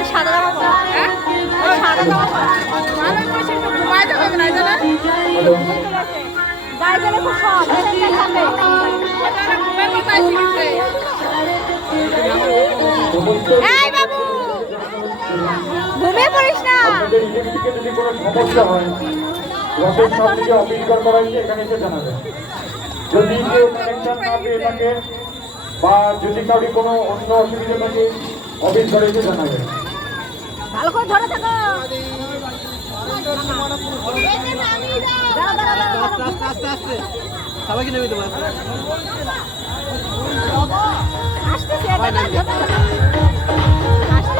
ওই সাদা জামা পরা ওই সাদা জামা পরা ভালো বসে একটু ঘুমাই যাবে না জানা গায়ে গেলে খুব সব থাকে ওটা ঘুমের মতো আসি গেছে এই বাবু ঘুমিয়ে পড়িস না আপনাদের ইলেকট্রিকে যদি কোনো সমস্যা হয় রথের সামনে যে অফিস করা হয়েছে এখানে এসে জানাবেন। যদি কেউ কানেকশন না পেয়ে থাকে বা যদি কাউরি কোনো অন্য অসুবিধা থাকে অফিস ঘরে এসে জানাবেন। ভালো করে ধরে থাকো আস্তে আস্তে সবাইকে নেমে দেবো আসতেছে আসতে